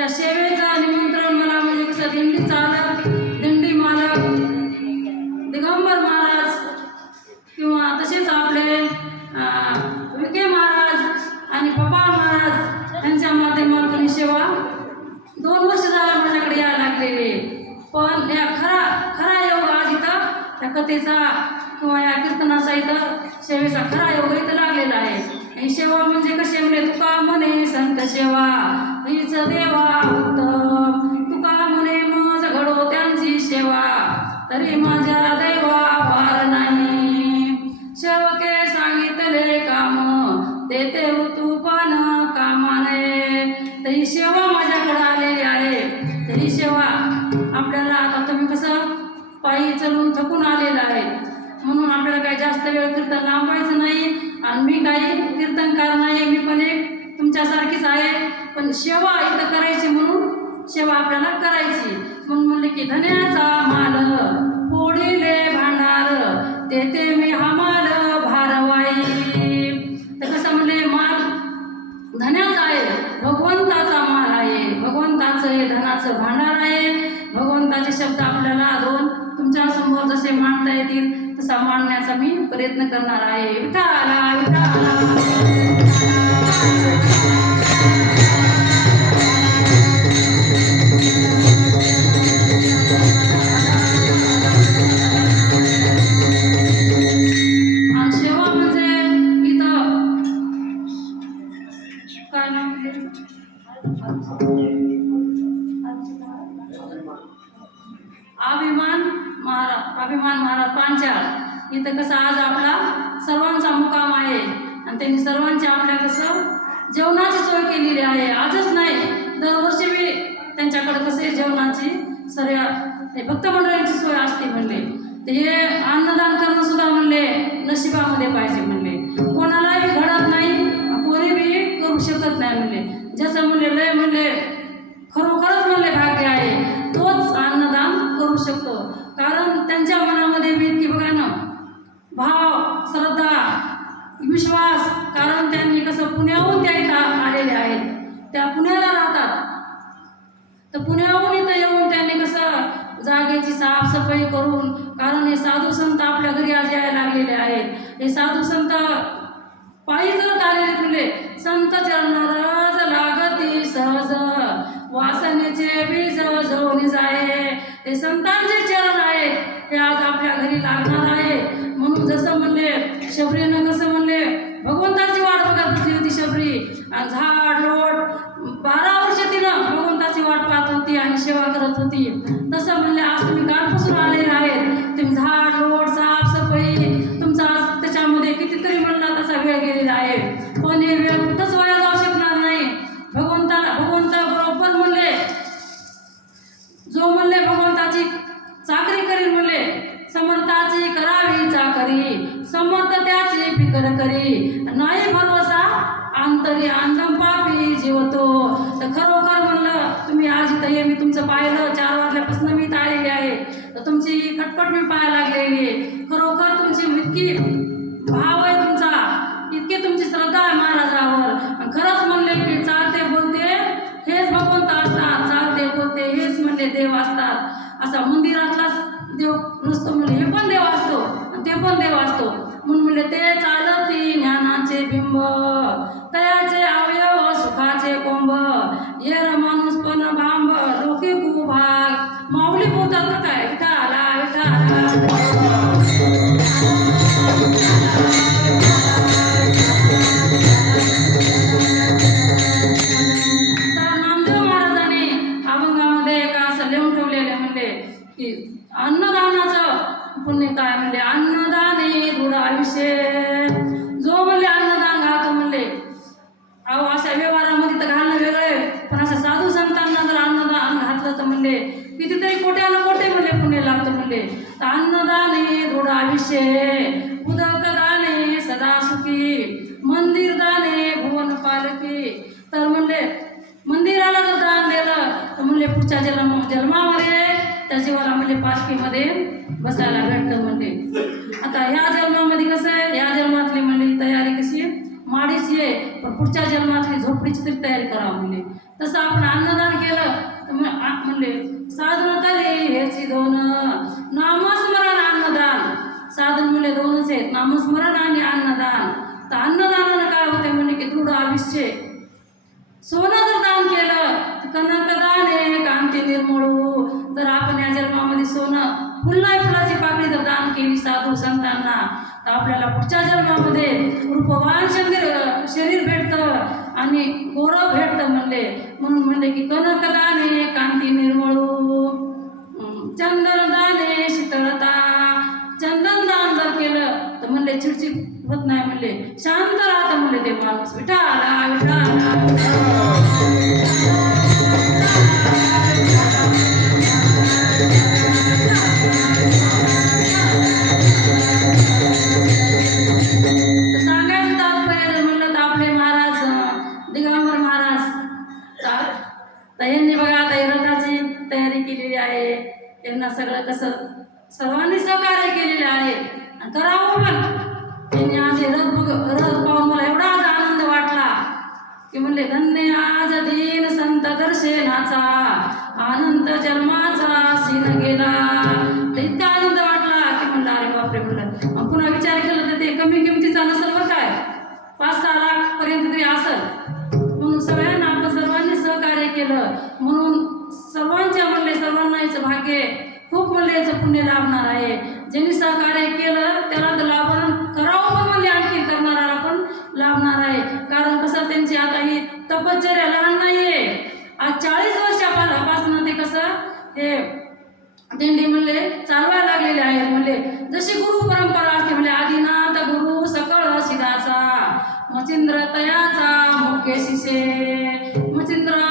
त्या सेवेचा निमंत्रण मला म्हणजे कसं दिंडी चालक दिंडी मालक दिगंबर महाराज किंवा तसेच आपले विके विखे महाराज आणि पप्पा महाराज यांच्या माध्यमातून सेवा दोन वर्ष झाला माझ्याकडे यायला लागलेले पण या खरा खरा योग आज इथं त्या कथेचा किंवा या कीर्तनाचा इथं सेवेचा खरा योग इथं लागलेला आहे. आणि सेवा म्हणजे कसे म्हणजे तुका म्हणे संत सेवा. हीच देवा उत्तम. तुका म्हणे मज घडो त्यांची सेवा. तरी माझ्या देवा वार नाही. शेवके सांगितले काम तेथे ऋतू पण कामाने. तरी सेवा माझ्याकडे आलेली आहे. तरी सेवा आपल्याला आता तुम्ही कसं पायी चलून थकून आलेलं आहे. म्हणून आपल्याला काही जास्त वेळ कीर्तन लांबायचं नाही. आणि मी काही कीर्तनकार नाही मी पण एक तुमच्यासारखीच आहे. पण सेवा इथं करायची म्हणून सेवा आपल्याला करायची. म्हणून म्हणले की धन्याचा माल पोडीले भांडार तेथे मी हमाल भारवाई. तर कसं म्हणले माल धन्याचा आहे भगवंताचा माल आहे. भगवंताचं हे धनाचं भांडार आहे. भगवंताचे शब्द आपल्याला दोन तुमच्यासमोर जसे मांडता येतील तसा मांडण्याचा मी प्रयत्न करणार आहे. विठाला विठाला म्हणजे अभिमान महाराज अभिमान महाराज पांचाळ. इथं कसं आज आपला सर्वांचा मुकाम आहे. आणि त्यांनी सर्वांचे आपल्या कसं जेवणाची सोय केलेली आहे. आजच नाही दरवर्षी मी त्यांच्याकडे कसे जेवणाची सर्या भक्त मंडळांची सोय असते म्हणले. ते हे अन्नदान करणं सुद्धा म्हणले नशिबामध्ये पाहिजे म्हणले. कोणालाही घडत नाही कोणी बी करू शकत नाही म्हणले. जसं म्हणले लय म्हणले खरोखरच म्हणले भाग्य आहे. तोच अन्नदान करू शकतो. कारण त्यांच्या मनामध्ये मी की बघा ना भाव श्रद्धा विश्वास कारण त्यांनी कसं पुण्याहून त्या इथं आलेले आहेत. त्या पुण्याला राहतात. तर पुण्याहून इथं येऊन त्यांनी कसं जागेची साफसफाई करून कारण हे साधू संत आपल्या घरी आज यायला लागलेले आहेत. हे साधू संत पायी जर आलेले तुले संत चरण रज लागती सहज. वासनेचे बीज जळून जाये. हे संतांचे चरण आहेत. हे आज आपल्या घरी लागणार आहे. म्हणून जसं म्हणले शबरीनं कसं म्हणले भगवंताची वाट बघत बसली होती शबरी. आणि झाड लोट बारा वर्ष तिनं भगवंताची वाट पाहत होती आणि सेवा करत होती. तसं म्हणले आज तुम्ही कालपासून आलेले आहेत. तुम्ही झाड लोट साफसफाई तुमचा आज त्याच्यामध्ये कितीतरी म्हणला तसा वेळ गेलेला आहे. पण हे वेळ कुठंच वाया जाऊ शकणार नाही. भगवंताला भगवंत बरोबर म्हणले. जो म्हणले भगवंताची चाकरी करील म्हणले समर्थाची करावी चाकरी समर्थ त्याची फिकर करी. नाही भरोसा अंतरी अंगम पापी जीवतो. तर खरोखर म्हणलं तुम्ही आज इथं ये मी तुमचं पाहिलं चार वाजल्यापासून मी इथं आलेली आहे. तर तुमची खटपट मी पाहायला लागलेली आहे. खरोखर तुमची इतकी भाव आहे तुमचा इतकी तुमची श्रद्धा आहे महाराजावर. आणि खरंच म्हणले की चालते बोलते हेच भगवंत असतात चालते बोलते हेच म्हणले देव असतात. असा मंदिरातलाच देव नुसतं म्हणलं हे पण देव असतो आणि ते पण देव असतो. म्हणून म्हणले ते चालती ज्ञानाचे बिंब तयाचे अवयव सुखाचे कोंब येर माणूस पण बांब लोके भाग माऊली अन्नदानाचं पुण्य काय म्हणले? अन्नदाने दृढ आयुष्य. जो म्हणले अन्नदान घालतो म्हणले. अहो अशा व्यवहारामध्ये तर घालणं वेगळं आहे. पण असं साधू संतांना जर अन्नदान घातलं तर म्हणले कितीतरी आलं कोटे म्हणले पुण्य लागतं म्हणले. तर अन्नदाने दृढ आयुष्य. उदक दाने सदा सुखी. मंदिर दाने भुवन पालकी तर म्हणले मंदिराला जर दान दिलं तर म्हणले पुढच्या जन्म जन्मामध्ये त्या जीवाला म्हणजे पालखीमध्ये बसायला भेटतं म्हणले आता ह्या जन्मामध्ये कसं आहे? या जन्मातली म्हणजे तयारी कशी माडीची आहे. पण पुढच्या जन्मातली झोपडीची तरी तयारी करावं म्हणले तसं आपण अन्नदान केलं तर म्हण- आ- म्हणले साधन तरी दोन. नामस्मरण अन्नदान. साधन म्हणले दोनच आहेत. नामस्मरण आणि अन्नदान. तर अन्नदानानं काय होते म्हणजे की दृढ आयुष्य सोनं आपल्याला पुढच्या जन्मामध्ये रूपवान शरीर शरीर भेटतं आणि गौरव भेटतं म्हणले. म्हणून म्हणले की कनकदाने आहे कांती निर्मळू. चंदनदाने आहे शीतळता चंदन दान जर केलं तर म्हणले चिडचिड होत नाही म्हणले. शांत राहतं म्हणले ते माणूस. विठाला विठाला केलेली आहे. त्यांना सगळं कसं सर्वांनी सहकार्य केलेले आहे. करावं पण त्यांनी आज हे रथ बघ रथ पाहून मला एवढा आज आनंद वाटला. की म्हणले धन्य आज दिन संत दर्शनाचा आनंद जन्माचा सीन गेला. इतका आनंद वाटला की म्हणलं अरे बापरे! म्हणलं मग पुन्हा विचार केला तर ते कमी किमतीचा नसेल बरं काय? पाच सहा लाख पर्यंत तरी असेल. म्हणून सगळ्यांना आपण सर्वांनी सहकार्य केलं. म्हणून सर्वांच्या म्हणले सर्वांना याचं भाग्य आहे. खूप म्हणले याचं पुण्य लाभणार आहे. ज्यांनी सहकार्य केलं त्याला तर लाभन करावं पण म्हणले आणखी करणारा पण लाभणार आहे. कारण कसं त्यांची आता ही तपश्चर्या लहान नाही आहे आज चाळीस वर्षापासून ते कसं हे दिंडी म्हणले चालवायला लागलेले आहेत म्हणले. जशी गुरु परंपरा असते म्हणजे आदिनाथ गुरु सकळ शिदाचा मचिंद्र तयाचा मुख्य शिसे मचिंद्राने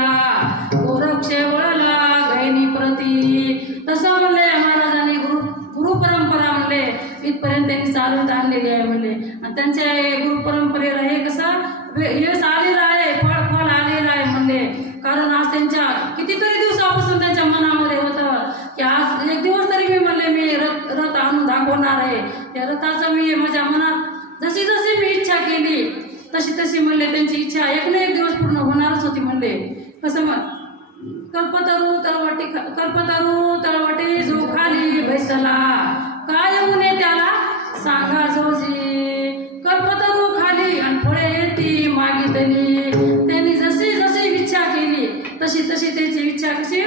केला. गोरक्ष वळला गैनी प्रती. तसं म्हणले महाराजांनी गुरु गुरु परंपरा म्हणले. इथपर्यंत त्यांनी चालवत आणलेली आहे म्हणले. आणि त्यांच्या गुरु परंपरेला हे कसं? यश आलेलं आहे फळ फळ आलेलं आहे म्हणले. कारण आज त्यांच्या कितीतरी दिवसापासून त्यांच्या मनामध्ये होतं की आज एक दिवस तरी मी म्हणले मी रथ रथ आणून दाखवणार आहे. त्या रथाचं मी माझ्या मनात जशी जशी मी इच्छा केली तशी तशी म्हणले त्यांची इच्छा एक ना एक दिवस पूर्ण होणार कसं मग? कल्पतरू तळवटी कल्पतरू तळवटी जो खाली बैसला काय उने त्याला? सांगा जोजी कल्पतरू खाली आणि फळे ती मागितली त्यांनी. जशी जशी इच्छा केली तशी तशी त्याची इच्छा कशी?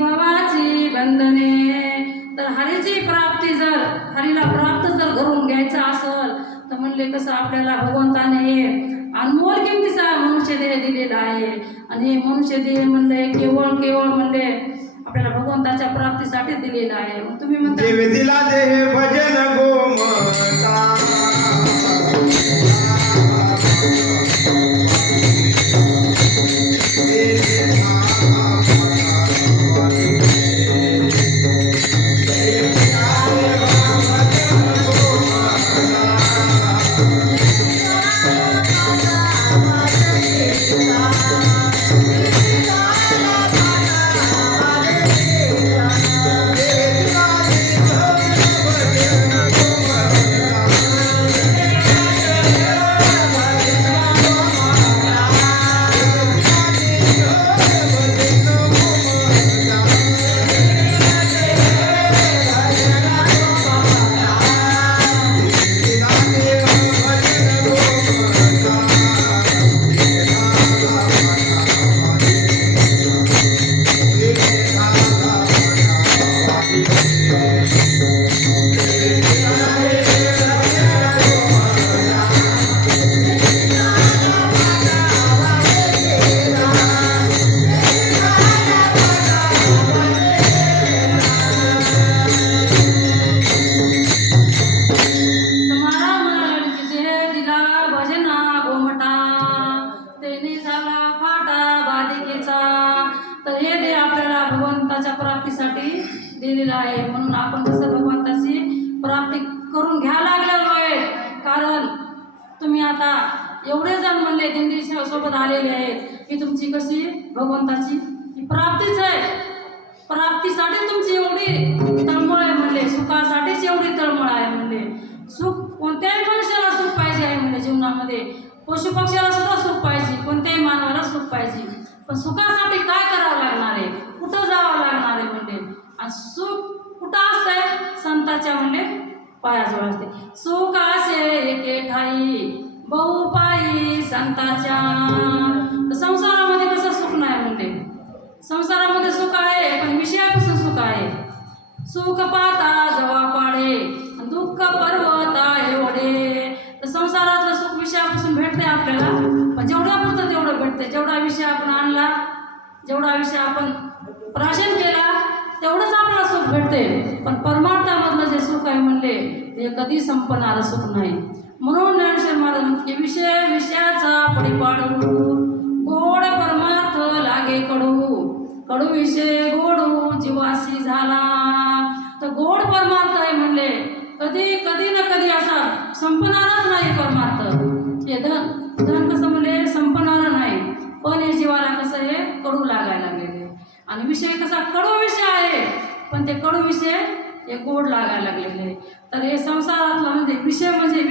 भवाची बंधने तर हरीची प्राप्ती जर हरीला प्राप्त जर करून घ्यायचं असल तर म्हणले कसं आपल्याला भगवंताने हे अनमोल किमतीचा मनुष्य देह दिलेला आहे. आणि हे मनुष्य देह म्हणले केवळ केवळ म्हणले आपल्याला भगवंताच्या प्राप्तीसाठी दिलेला आहे. मग तुम्ही म्हणता तर हे देह आपल्याला भगवंताच्या प्राप्तीसाठी दिलेलं आहे. म्हणून आपण कसं भगवंताची प्राप्ती करून घ्या लागलेलो आहे कारण तुम्ही आता एवढे जण म्हणले दिंडी सोबत आलेले आहेत. की तुमची कशी भगवंताची ही प्राप्तीच आहे. प्राप्तीसाठी तुमची एवढी तळमळ आहे म्हणले. सुखासाठीच एवढी तळमळ आहे म्हणले. सुख कोणत्याही मनुष्याला सुख पाहिजे आहे म्हणले जीवनामध्ये. पशुपक्षाला सुद्धा सुख पाहिजे. कोणत्याही मानवाला सुख पाहिजे. पण सुखासाठी काय करावं लागणार आहे? कुठं जावं लागणार आहे म्हणजे आणि सुख कुठं असतंय? संताच्या म्हणजे पायाजवळ असते. सुख असे एके ठाई बहुपायी संताच्या. संसारामध्ये कसं सुख नाही म्हणजे संसारामध्ये सुख आहे पण विषयापासून सुख आहे. सुख पाता जवा पाडे दुःख पर्वता एवढे. तर संसारातलं सुख विषयापासून भेटते आपल्याला. पण जेवढा पुरतं तेवढं भेटते जेवढा विषय आपण जेवढा विषय आपण प्राशन केला तेवढंच आपल्याला सुख भेटते पण परमार्थामधलं जे सुख आहे म्हणले ते कधी संपणारं सुख नाही. म्हणून ज्ञानेश्वर महाराज की विषय विषयाचा परिपाडू. गोड परमार्थ लागे कडू. कडू विषय गोडू जीवासी झाला. तर गोड परमार्थ आहे म्हणले कधी कधी ना कधी असा संपणारच नाही परमार्थ. हे धन धन कसं म्हणले संपणार नाही पण हे जीवाला कसं हे कडू लागायला लागलेले. आणि विषय कसा कडू विषय आहे पण ते कडू विषय हे गोड लागायला लागलेले. तर हे संसारातला म्हणजे विषय म्हणजे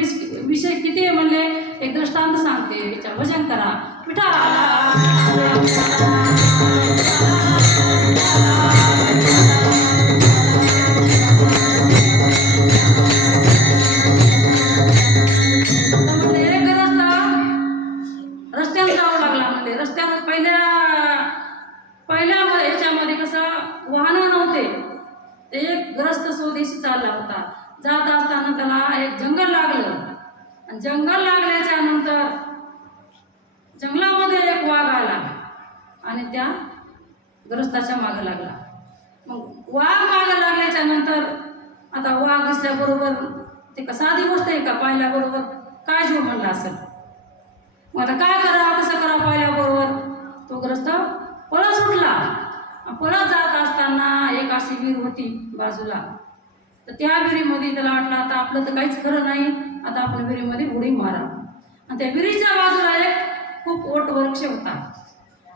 विषय किती आहे म्हणले? एक दृष्टांत सांगते विचार भजन करा. पिठा जात असताना त्याला एक जंगल लागलं. आणि जंगल लागल्याच्या नंतर जंगलामध्ये एक वाघ आला आणि त्या ग्रस्ताच्या मागं लागला. मग वाघ मागं लागल्याच्या नंतर आता वाघ दिसल्याबरोबर ते का साधी गोष्ट आहे का? पाहिल्याबरोबर काय जीव म्हणला असेल. मग आता काय करा कसं करा पाहिल्याबरोबर तो ग्रस्त पळत सुटला. पळत जात असताना एक अशी वीर होती बाजूला. तर त्या विहिरीमध्ये त्याला वाटलं आता आपलं तर काहीच खरं नाही आता आपण विहिरीमध्ये उडी मारा. आणि त्या विहिरीच्या बाजूला एक खूप वटवृक्ष होता.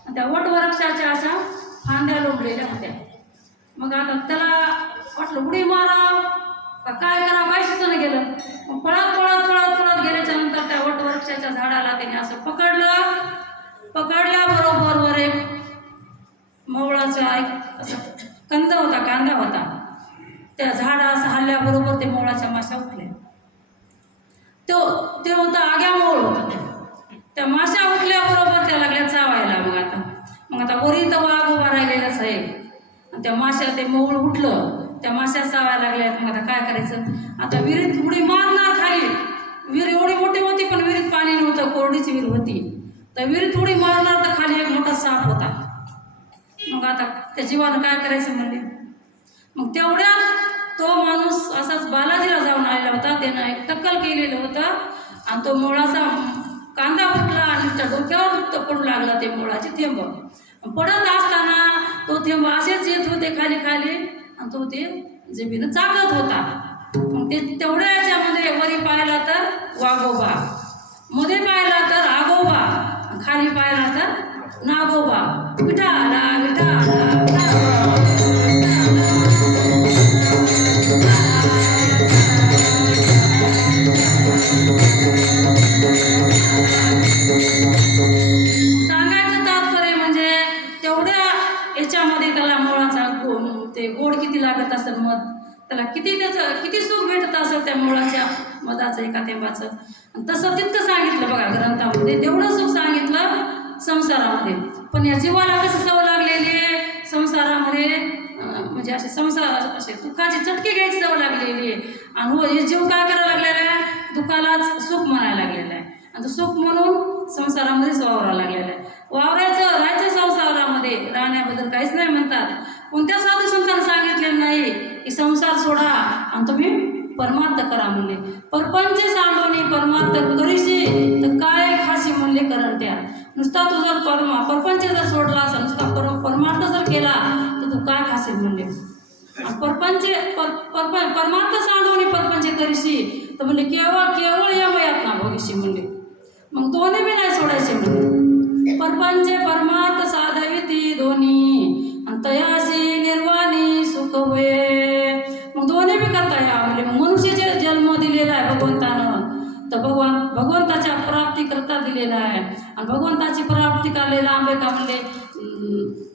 आणि त्या वटवृक्षाच्या अशा फांद्या लोंबलेल्या होत्या. मग आता त्याला वाटलं उडी मारा. का काय करा? काय गेलं. मग पळत पळत पळत पळत गेल्याच्यानंतर त्या वटवृक्षाच्या झाडाला त्याने असं पकडलं. पकडल्याबरोबर वर एक मवळाचा एक असं कंद होता कांदा होता. त्या झाडा असं हल्ल्याबरोबर ते मोळाच्या माशा उठल्या. तो ते होतं आग्या मोळ होतं त्या माशा उठल्याबरोबर त्या लागल्या चावायला मग आता. मग आता वरी तर वाघ उभा राहिलेलाच आहे आणि त्या माशा ते मोळ उठलं. त्या माशा चावायला लागल्या मग आता काय करायचं? आता विहिरीत उडी मारणार खाली. विहीर एवढी मोठी होती पण विहिरीत पाणी नव्हतं. कोरडीची विहीर होती. तर विहिरीत उडी मारणार तर खाली एक मोठा साप होता. मग आता त्या जीवानं काय करायचं म्हणले? मग तेवढ्या तो माणूस असाच बालाजीला जाऊन आलेला होता. त्यानं एक टक्कल केलेलं होतं. आणि तो मुळाचा कांदा फुटला आणि त्या डोक्यावर पडू लागला ते मुळाचे थेंब. पडत असताना तो थेंब असेच येत होते खाली खाली. आणि तो ते जमीन चाकत होता. मग ते तेवढ्या याच्यामध्ये वरी पाहिला तर वाघोबा. मध्ये पाहिला तर आगोबा. खाली पाहिला तर नागोबा. विठाला विठाला विठाला सांगायचं तात्पर्य म्हणजे तेवढ्या याच्यामध्ये त्याला मुळाचा ते गोड किती लागत असेल मध त्याला किती त्याचं किती सुख भेटत असेल त्या मुळाच्या मधाचं एका तेंबाचं? आणि तसं तितकं सांगितलं बघा ग्रंथामध्ये. तेवढं सुख सांगितलं संसारामध्ये. पण या जीवाला कसं सवय लागलेली आहे? संसारामध्ये म्हणजे असे संसार असे दुःखाची चटके घ्यायची सवय लागलेली आहे. आणि हो हे जीव काय करायला लागलेला आहे दुःखालाच सुख म्हणायला लागलेलं आहे. आणि तो सुख म्हणून संसारामध्येच वावरायला लागलेला आहे. वावरायचं राहायचं संसारामध्ये. राहण्याबद्दल काहीच नाही म्हणतात. कोणत्या साधू संतांना सांगितलेलं नाही की संसार सोडा आणि तुम्ही परमार्थ करा म्हणले. परपंच सांडवणे परमार्थ करीशी तर काय खाशी म्हणले करण त्या. नुसता तू जर परमा परपंच जर सोडला नुसता परम परमार्थ जर केला तर तू काय खासी म्हणले? परपंच परप परमार्थ सांडवणे परपंच करीशी. तर म्हणले केवळ केवळ यमयात ना भोगीशी म्हणले. मग दोन्ही बी नाही सोडायचे म्हणले. परपंच परमार्थ साधविती दोन्ही. आणि तयासी निर्वाणी सुख होये मग दोन्ही बी करता या म्हणजे मग मनुष्याचे जन्म दिलेला आहे भगवंतानं तर भगवान भगवंताच्या प्राप्ती करता दिलेला आहे. आणि भगवंताची प्राप्ती काढलेला आंबे का म्हणले?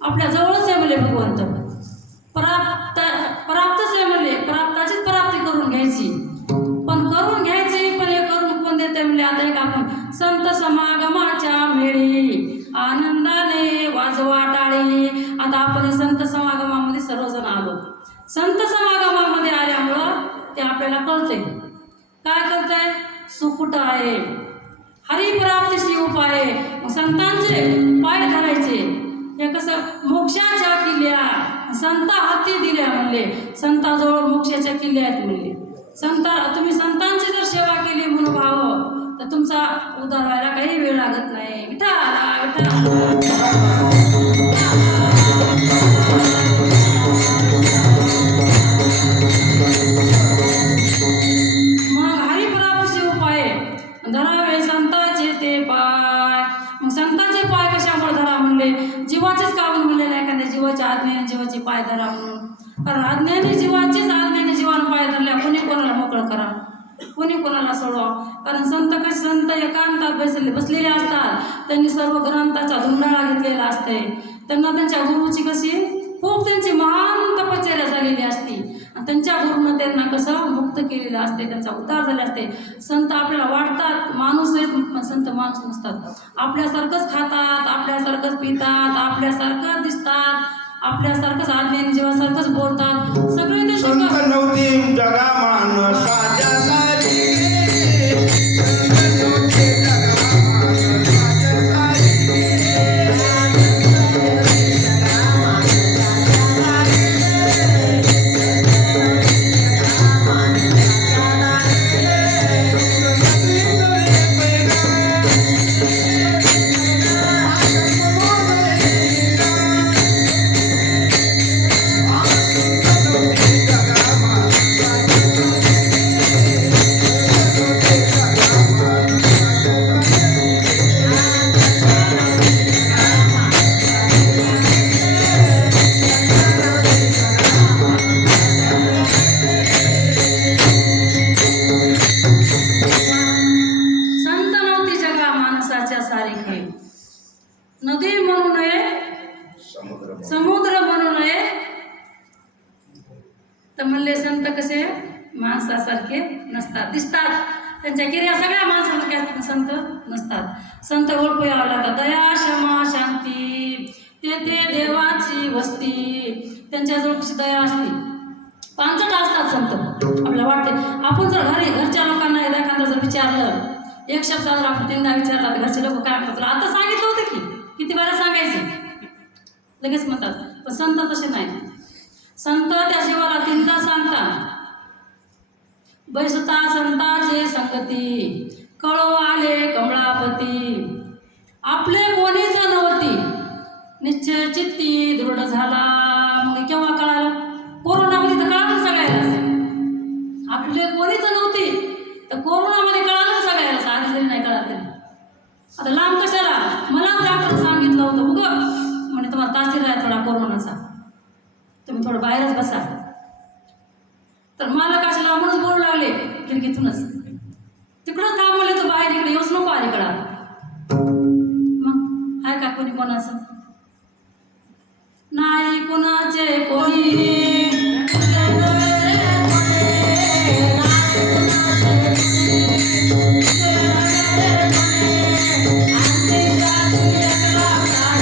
आपल्या जवळच आहे म्हणले भगवंत. प्राप्त प्राप्तच आहे म्हणले. प्राप्ताचीच प्राप्ती करून घ्यायची. पण करून घ्यायची पण हे करून कोण देते म्हणले? आता एक आपण संत समागमाच्या वेळी आनंदाने वाजवा टाळी. आता आपण हे संत समागमामध्ये सर्वजण आलो. संत समागमामध्ये आल्यामुळं ते आपल्याला कळते काय करतंय सुकुट आहे. हरिप्राप्तीशी उपाय. संतांचे पाय धरायचे. हे कसं? मोक्षाच्या किल्ल्या. संत म्हणले संताजवळ मोक्षाच्या किल्ले आहेत म्हणले. संता तुम्ही संतांची जर सेवा केली म्हणून भाव तर तुमचा उद्धार व्हायला काही वेळ लागत नाही. विठ्ठला विठ्ठला. मग हरिप्राप्तीचे उपाय. धरावे संताचे ते पाय. मग संतांचे पाय कशामुळे धरा म्हणले? जीवाचेच काम म्हणले नाही एखाद्या जीवाच्या आज्ञेने जीवाचे पाय धरा कारण अज्ञानी जीवाचेच अज्ञानी जीवानं पाय धरल्या कोणी कोणाला मोकळं करा कोणी कोणाला सोडवा कारण संत कसे संत एकांतात बसले बसलेले असतात. त्यांनी सर्व ग्रंथाचा धुंडाळा घेतलेला असते. त्यांना त्यांच्या गुरुची कशी? खूप त्यांची महान तपश्चर्या झालेली असती. आणि त्यांच्या गुरुनं त्यांना कसं? मुक्त केलेलं असते. त्यांचा उद्धार झाले असते. संत आपल्याला वाटतात माणूस आहेत संत माणूस नसतात. आपल्यासारखंच खातात आपल्यासारखंच पितात आपल्यासारखंच दिसतात. आपल्यासारखंच आज्ञाने जीवासारखंच बोलतात सगळे ते नव्हती जगा माणसाच्या एक शब्द जर आपण तीनदा विचारला तर घरचे लोक काय म्हणतात आता सांगितलं होतं की किती वेळा सांगायचे? लगेच म्हणतात. पण संत तसे नाही. संत त्या शिवाला तीनदा सांगतात. बैसता संताचे संगती कळो आले कमळापती. आपले कोणीच नव्हती निश्चय चित्ती दृढ झाला. मग केव्हा आता लांब कशाला? मला डॉक्टर सांगितलं होतं उग म्हणे तुम्हाला तासीर आहे थोडा कोरोनाचा तुम्ही थोडं बाहेरच बसा. तर मला कशाला लांबूनच बोलू लागले खिडकीतूनच. तिकडंच थांबवले तर बाहेर इकडे येऊच नको अलीकडा. मग आहे का कोणी कोणाचं? नाही कोणाचे कोणी?